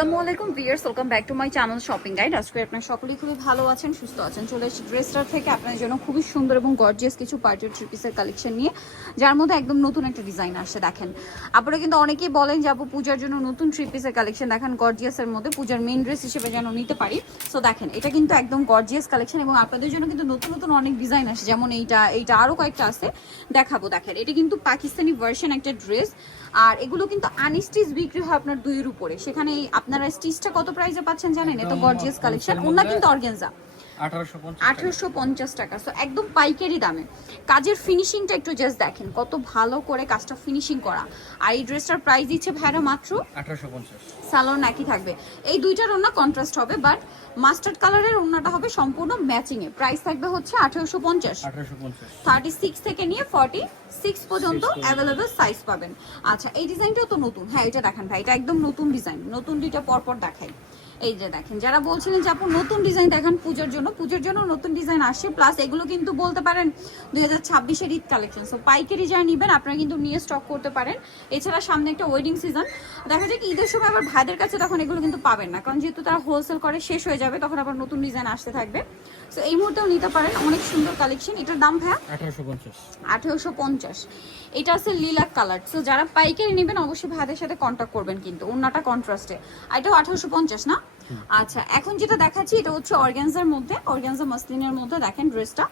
আসসালামু আলাইকুম viewers welcome back to my channel shopping guide আজকে আপনারা সকলেই খুবই ভালো আছেন, সুস্থ আছেন। চলে এসেছি ড্রেসটার থেকে আপনাদের জন্য খুবই সুন্দর এবং গর্জিয়াস কিছু পার্টির থ্রি পিসের কালেকশন নিয়ে, যার মধ্যে একদম নতুন একটা ডিজাইন আসছে, দেখেন। আপনারা কিন্তু অনেকেই বলেন যে, আপু, পূজার জন্য নতুন থ্রি কালেকশন দেখেন গর্জিয়াসের মধ্যে পূজার মেন ড্রেস হিসেবে যেন নিতে পারি। সো দেখেন, এটা কিন্তু একদম গর্জিয়াস কালেকশন এবং আপনাদের জন্য কিন্তু নতুন নতুন অনেক ডিজাইন আসে যেমন এইটা এইটা আরও কয়েকটা আছে। দেখাবো, দেখেন, এটা কিন্তু পাকিস্তানি ভার্সন একটা ড্রেস আর এগুলো কিন্তু আনস্টিচ বিক্রি হয় আপনার দুইয়ের উপরে। সেখানে আপনারা স্টিচটা কত প্রাইসে পাচ্ছেন জানেন? এত গর্জিয়াস কালেকশন ওনা কিন্তু অর্গেনজা আঠারোশো পঞ্চাশ টাকা। সো একদম পাইকারি দামে। কাজের ফিনিশিংটা একটু জাস্ট দেখেন কত ভালো করে কাজটা ফিনিশিং করা। আর এই ড্রেসটার প্রাইস দিচ্ছে ভাইরা মাত্র আঠারোশো পঞ্চাশ। স্যালোন একই থাকবে। এই দুইটার ওনা কন্ট্রাস্ট হবে বাট মাস্টার্ড কালারের ওনাটা হবে সম্পূর্ণ ম্যাচিং এ প্রাইস থাকবে হচ্ছে আঠেরোশো পঞ্চাশ। থার্টি সিক্স থেকে নিয়ে ফর্টি সিক্স পর্যন্ত পর্যন্ত। অ্যাভেলেবেল সাইজ পাবেন। আচ্ছা এই ডিজাইনটাও তো নতুন। হ্যাঁ এটা দেখেন ভাই এটা একদম নতুন ডিজাইন নতুন দুইটা পরপর দেখাই। এই যে দেখেন যারা বলছিলেন যে আপু নতুন ডিজাইন দেখান পুজোর জন্য পুজোর জন্য নতুন ডিজাইন আসে প্লাস এগুলো কিন্তু বলতে পারেন দুই হাজার ছাব্বিশের ঈদ কালেকশন সো পাইকারি যারা নেবেন আপনারা কিন্তু নিয়ে স্টক করতে পারেন। এছাড়া সামনে একটা ওয়েডিং সিজন দেখা যায় কি ঈদের সময় আবার ভাইদের কাছে তখন এগুলো কিন্তু পাবেন না কারণ যেহেতু তারা হোলসেল করে শেষ হয়ে যাবে তখন আবার নতুন ডিজাইন আসতে থাকবে। সো এই মুহূর্তেও নিতে পারেন অনেক সুন্দর কালেকশন এটার দাম ভাইয়া? আঠারোশো পঞ্চাশ। আঠেরোশো পঞ্চাশ। এটা আছে লিলাক কালার সো যারা পাইকারি নেবেন অবশ্যই ভাইদের সাথে কন্ট্যাক্ট করবেন কিন্তু অন্যটা কন্ট্রাস্টে আর এটাও আঠারোশো পঞ্চাশ না? আচ্ছা এখন যেটা দেখাচ্ছি এটা হচ্ছে অর্গ্যানজার মধ্যে অর্গ্যানজা মাসলিনের মধ্যে দেখেন ড্রেসটা।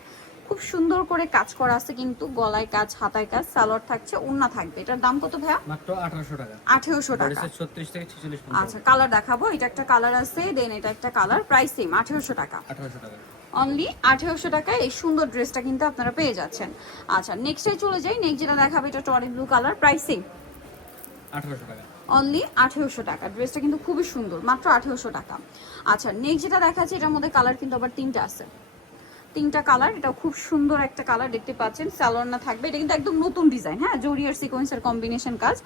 খুব সুন্দর করে কাজ করা আছে কিন্তু গলায় কাজ হাতায় কাজ সালোয়ার থাকছে ওন্না থাকবে। এটার দাম কত ভাইয়া? মাত্র আঠারোশো টাকা। আঠেরোশো টাকা। বডিসের ছত্রিশ থেকে ছেচল্লিশ পর্যন্ত। আচ্ছা কালার দেখাবো। এটা একটা কালার আছে দেন এটা একটা কালার প্রাইস সেম আঠেরোশো টাকা। আঠারোশো টাকা। অনলি আঠেরোশো টাকায় এই সুন্দর ড্রেসটা কিন্তু আপনারা পেয়ে যাচ্ছেন। আচ্ছা নেক্সটে চলে যাই। নেক্সট যেটা দেখাবে এটা টরি ব্লু কালার প্রাইসিং আঠারোশো টাকা। অনলি আঠেরোশো টাকা। ড্রেসটা কিন্তু খুবই সুন্দর মাত্র আঠেরোশো টাকা। আচ্ছা নেক্সট যেটা দেখাচ্ছে এটার মধ্যে কালার কিন্তু আবার তিনটা আছে। তিনটা কালার এটা খুব সুন্দর একটা কালার দেখতে পাচ্ছেন। স্যালোর না থাকবে এটা কিন্তু একদম নতুন ডিজাইন হ্যাঁ? জরি আর সিকোয়েন্সের কম্বিনেশন কাজ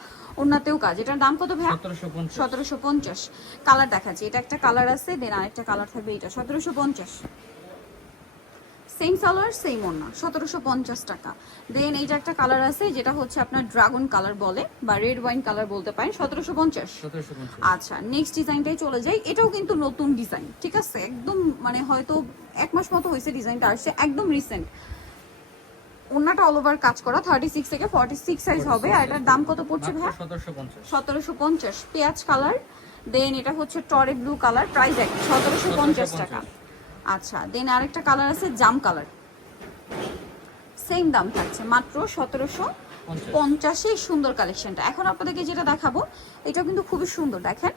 ওনাতেও কাজ। এটার দাম কত পঞ্চাশ। সতেরোশো পঞ্চাশ। কালার দেখাচ্ছি এটা একটা কালার আছে দেন আরেকটা কালার থাকবে এটা সতেরোশো পঞ্চাশ। সেম সালোয়ার সেম ওনা সতেরোশো পঞ্চাশ টাকা। দেন এইটা একটা কালার আছে যেটা হচ্ছে আপনার ড্রাগন কালার বলে বা রেড ওয়াইন কালার বলতে পারেন সতেরোশো পঞ্চাশ। আচ্ছা নেক্সট ডিজাইনটাই চলে যাই। এটাও কিন্তু নতুন ডিজাইন ঠিক আছে? একদম মানে হয়তো এক মাস মতো হয়েছে ডিজাইনটা আসছে একদম রিসেন্ট ওনাটা অল ওভার কাজ করা থার্টি সিক্স থেকে ফর্টি সিক্স সাইজ হবে আর এটার দাম কত পড়ছে ভাই সতেরোশো পঞ্চাশ। পেঁয়াজ কালার দেন এটা হচ্ছে টরে ব্লু কালার প্রাইস এক সতেরোশো পঞ্চাশ। টাকা। আচ্ছা দেন আরেকটা কালার আছে জাম কালার সেম দাম থাকছে মাত্র সতেরোশো পঞ্চাশ। সুন্দর কালেকশনটা এখন আপনাদেরকে যেটা দেখাবো এটা কিন্তু খুবই সুন্দর দেখেন।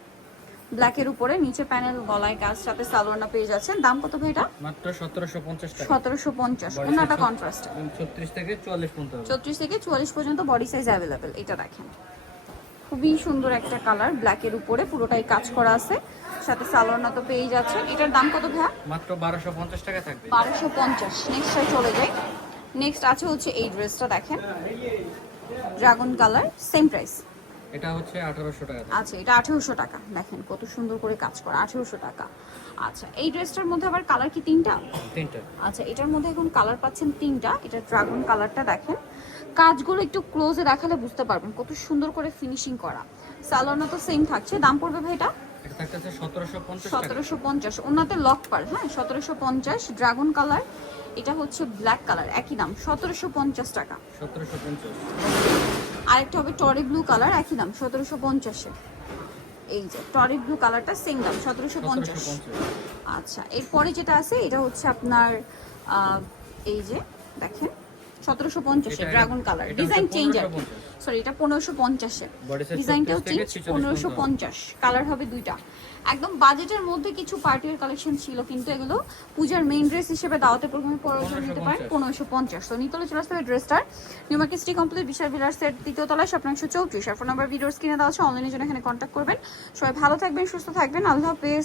ব্ল্যাকের উপরে নিচে প্যানেল গলায় কাজ সাথে সালোয়ারটা পেয়ে যাচ্ছেন। দাম কত ভাই এটা? মাত্র সতেরোশো পঞ্চাশ টাকা। সতেরোশো পঞ্চাশ। Body ওনাটা size কন্ট্রাস্ট ছত্রিশ থেকে চুয়াল্লিশ পর্যন্ত হবে। চৌত্রিশ থেকে চুয়াল্লিশ পর্যন্ত বডি সাইজ অ্যাভেলেবেল এটা দেখেন। খুবই সুন্দর একটা কালার ব্ল্যাকের উপরে পুরোটাই কাজ করা আছে। সাথে সালোয়ারনা তো পেয়ে যাচ্ছে। এটার দাম কত ভাইয়া? মাত্র বারোশো পঞ্চাশ টাকা থাকবে। বারোশো পঞ্চাশ। নেক্সটে চলে যাই। নেক্সট আছে হচ্ছে এই ড্রেসটা দেখেন। ড্রাগন কালার সেম প্রাইস এটা হচ্ছে আঠারোশো টাকা। আচ্ছা এটা আঠেরোশো টাকা। দেখেন কত সুন্দর করে কাজ করা আঠেরোশো টাকা। আচ্ছা এই ড্রেসটার মধ্যে আবার কালার কি তিনটা? তিনটা। আচ্ছা এটার মধ্যে এখন কালার পাচ্ছেন তিনটা। এটা ড্রাগন কালারটা দেখেন। কাজগুলো একটু ক্লোজে দেখালে বুঝতে পারবেন কত সুন্দর করে ফিনিশিং করা। সালোয়ারটা তো সেম থাকছে। দাম পড়বে ভাই এটা? সতেরোশো পঞ্চাশ ওনাতে লক পার হ্যাঁ সতেরোশো পঞ্চাশ। ড্রাগন কালার এটা হচ্ছে ব্ল্যাক কালার একই দাম সতেরোশো পঞ্চাশ টাকা। পঞ্চাশ। আরেকটা হবে টরি ব্লু কালার একই দাম সতেরোশো পঞ্চাশে। এই যে টরি ব্লু কালারটা সেম দাম সতেরোশো পঞ্চাশ। আচ্ছা এরপরে যেটা আছে এটা হচ্ছে আপনার এই যে দেখেন। সতেরোশো পঞ্চাশে ড্রাগন কালার ডিজাইন চেঞ্জ আর সরি এটা পনেরোশো পঞ্চাশে। ডিজাইনটাও চেঞ্জ পনেরোশো পঞ্চাশ কালার হবে দুইটা। একদম বাজেটের মধ্যে কিছু পার্টির কালেকশন ছিল কিন্তু এগুলো পূজার মেইন ড্রেস হিসেবে দাওয়াতে প্রোগ্রামে পরার নিতে পারেন পনেরোশো পঞ্চাশ। তো নিতলে চলে আসতে হবে ড্রেসটার নিউ মার্কেট কমপ্লিট বিশাল বিলার সেট দ্বিতীয় তলায় স্বপ্ন একশো চৌত্রিশ। আর ফোন নাম্বার ভিডিওস কিনে দেওয়া আছে অনলাইনের জন্য এখানে কন্ট্যাক্ট করবেন। সবাই ভালো থাকবেন সুস্থ থাকবেন। আল্লাহ হাফেজ।